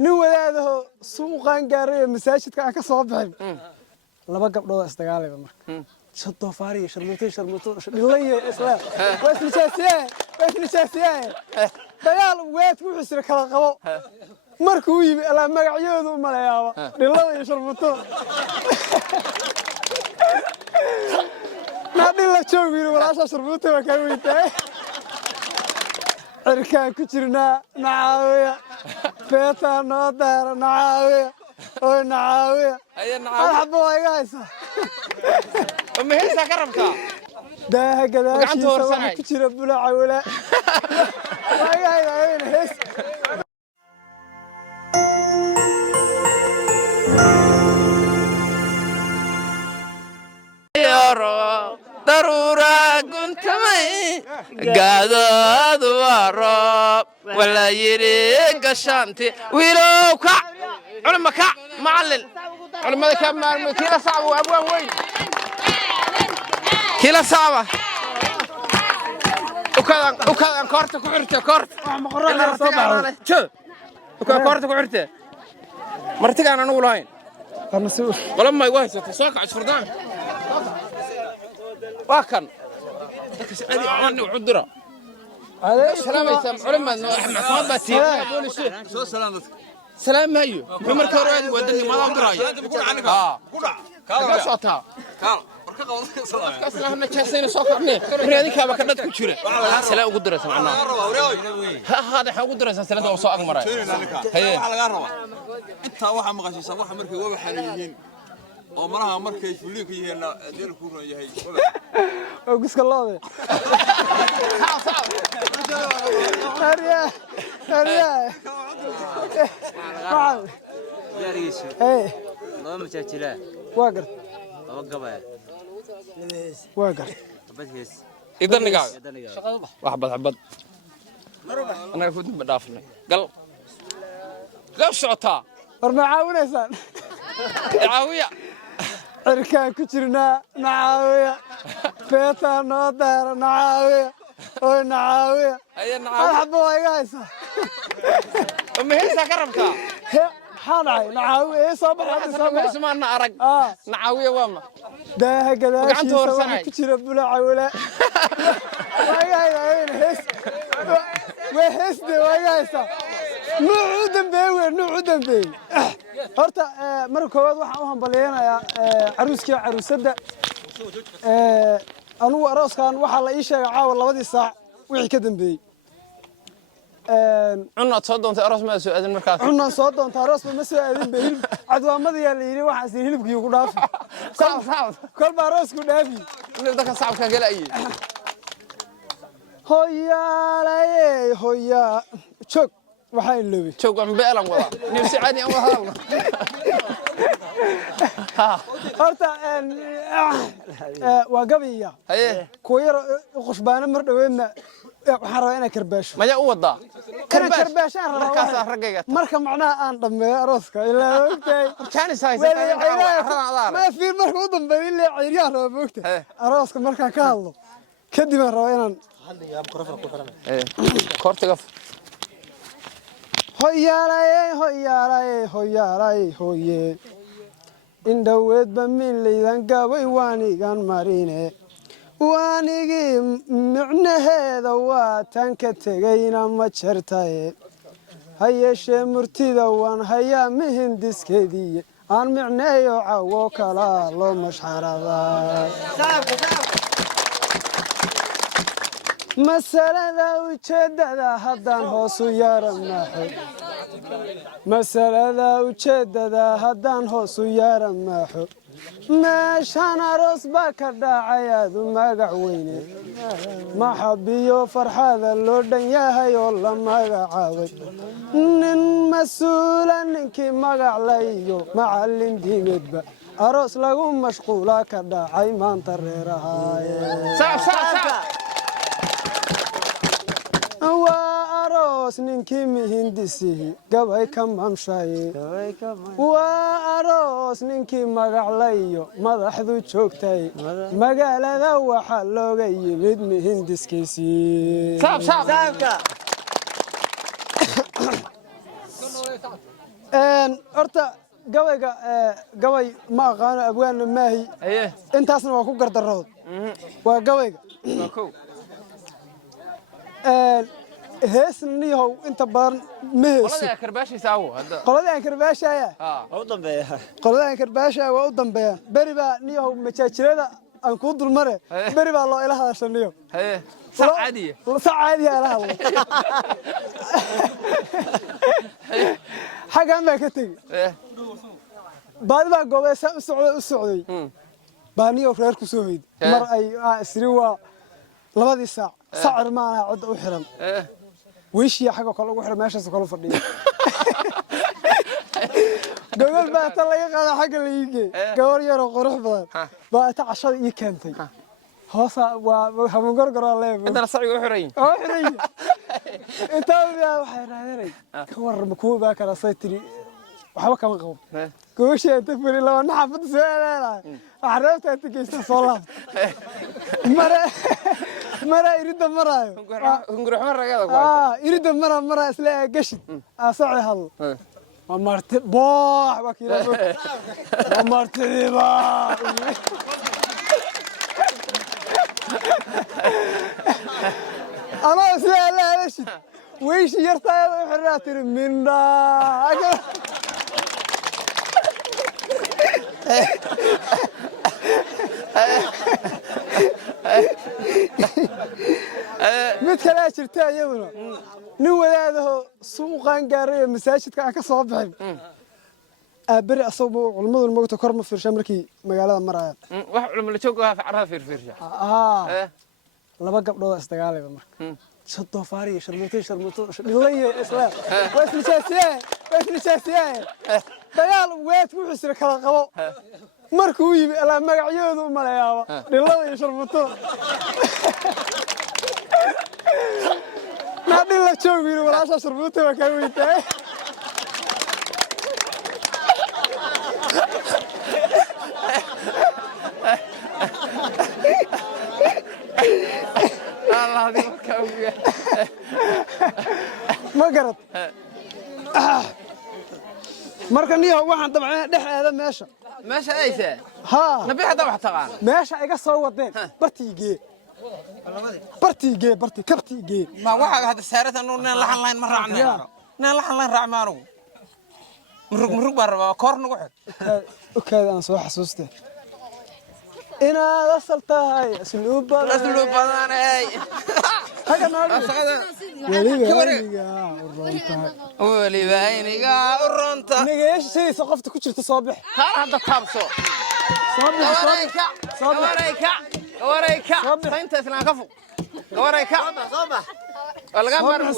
نو هذا سوق قاري مساجد كان كصوبهم لما قبضوا استقالة بمرك شطوا فاري شرموتين بالله إسلام واسم شاسية دجال ويت وحسر كلا قبو مركوي لا مقعيود وما لا يابا بالله يشرموتون نادي لا جوغين ولا شرموتين وكان ويتاي أركان كجرنا نعاوية فيتا نودار نعاوية أو نعاوية أي نعاوية أحبوا يا جايسة أم هيسا كرمك ده هكذا شيء سواء كجرا بلا عولا يا هيس ضرورة كنت معي قادد وراب ولا يريق الشانتي ويلوك علمك معلل علمك كم كيلا صعب وابوان وين كيلا صعبة وكذا كورتك وعرته كورت مقرر صباح شو وكذا كورتك وعرته مرتك أنا نقول هاي مسؤول ولما يوهس تسوق على فردان واكن أدي عني وعذرة سلام يسمع علماء محمد باتي سو سلامتك سلام هيو عمر كروادي ودني ما ضراي بقول عنك كذا صوتها كاسنا كاسين سوكرني ريادي كابا كدد كجيره سلام ugu diraysan macnaha hada waxa ugu diraysan salada oo soo agmaray haye waxa laga rabaa inta waxa maqashiisa waxa markay waba xariyiin oo maraha markay fuliinka yihiin deel ku ron yahay oo giska looday ariya معل ياريسو ايه لو مجاجلا واقر لو قبا واقر بس هيس idan nigaa wax bad anaga ku dib dhaafnay gal socota war ma caawinaysan caawiya arkaan ku jirnaa nacaawiya feeta noo daar nacaawiya oo nacaawiya ay nacaawiya xabbo ay haysa ma heesa karabka حاضر نعاوي صباح اسمعنا أرق نعاوي وما ده هكذا شيء كتير بلا عولا وياي هس وهس ده وياي نوعدن بي horta marka koowaad waxaan u hambaleynayaa caruuskii caruusada anugu arooskan waxa la ii sheegay caawa 2 saac wixii ka dambeeyay cunna soo doontay aroos ma soo aadin markaas cunna soo doontay aroos ma soo aadin beel cadwaamada yaa la yiri waxa si hilibkii ugu dhaaf kol ba aroos ku dhaafi dadka saabka galay hooya joog waxaan loobi joog aan beelan wada nifsi caadi aan wada horta waa gabiya haye ku yar qushbaana mar dhaweedna waxaan rabaa inaan karbaasho maya u wada karbaashaan markaas ragayga marka macnaha aan dhameeyo arooska ilaa ogtay jaanis haysa ma fiir marka u dambeeyay ilaa ciiriyaan raba ogtay arooska marka ka hadlo kadib aan rabaa inaan kortiga hoyaalay indhaweed ba min laydan gabay waanigan marine waanigii micnaheeda waa tan ka tegayna ma jartaye ha yeeshee murtida waan hayaa mihindiskeediiye aan micneeyo cawo kalaa loo mashxaradaa masalada ujeedada haddaan hoosu yaaramaxo masalada ujeedada haddaan hoosu yaaramaxo meeshaan aroos baa ka dhacay aadu magac weyne maxabiyo farxada loo dhan yahay oo la magacaabay nin mas-uula ninkii magac layo macallin diimeedba aroos lagu mashquula ka dhacay maanta reerahaaye waa aroos ninkii mihindisihi gabay ka mamshaye waa aroos ninkii magaclayo madaxdu joogtay magaalada waxaa looga yimid mihindiskiisii horta gabayga gabay ma aqaano abwaanna maahi intaasna waa ku gardarood waa gabayga heesniyow inta badan ma heeso qoladii aan karbaashaya qoladii aan karbaashaya waa u dambeeyaan beri baa niyow majaajirada aan kuu dulmare beri baa loo ila hadashaniyo sacaadiya ila hadlo xagaan baa ka tegi baadi baa goobeesaa u socday baa niyow reer ku soo hoyday mar ay isri waa labadii saac sacir maanaha codda u xiran wiishiya xagga kale ugu xiran meeshaas kale fadhiyo gobol baa ta laga qaada xagga la iige gabar yar oo qurux badan baa ta cashada ii keentay hoosa waa hamun gorgoro leeyahay inta saciga u xiran oo xiran inta waxay raadinay ka warma kuwa baa kala saytiri waxba kama qabo gooshi inta furi laba naxafad soo aadaanay waxreebta inta geesta soo laabtay mara irida marayo hungurux maragada irida mara isla gashid socod hal ma marti boox wakiilo ma marti ba ama isla la heshid weesh yartaa u xiraatay minda mid kale jirta iyaduna nin wadaadaho suuqan gaaray masaajidka aan ka soo bixin bari asoo culumadu moogta kor ma fiirsha markii magaalada marayaan wax culumada jooga facaraha fiirsha laba gabdhood isdagaalayba marka shado faariyo sharmuuto dhilaye isla waslijaasiye dagaal weed wuxuu sir kala qabo markuu yimi ala magacyoodu u maleeyaaba dhilada iyo sharmuuto ma dhilla joogiro walaasha sharmuuto waa ka weyntaa الله دي كويا ما قرط marka niyo waxaan dabcay dhaxeeda meesha aysa ha nabi hada wax taqaan meesha iga soo wadeen bartiige kabtiige ma waxa hada saarada naan la xan lahayn ma raacnaa naan la xan lahayn raacmaano murug barba koor nagu xid okaadaan soo xasuustay inaad asal tahay asluub badan ay haga naadi waliba ayniga uronta nigeeyay qofta ku jirta soo bix hada taabso warayka inta islaan ka fog warayka walaga marmo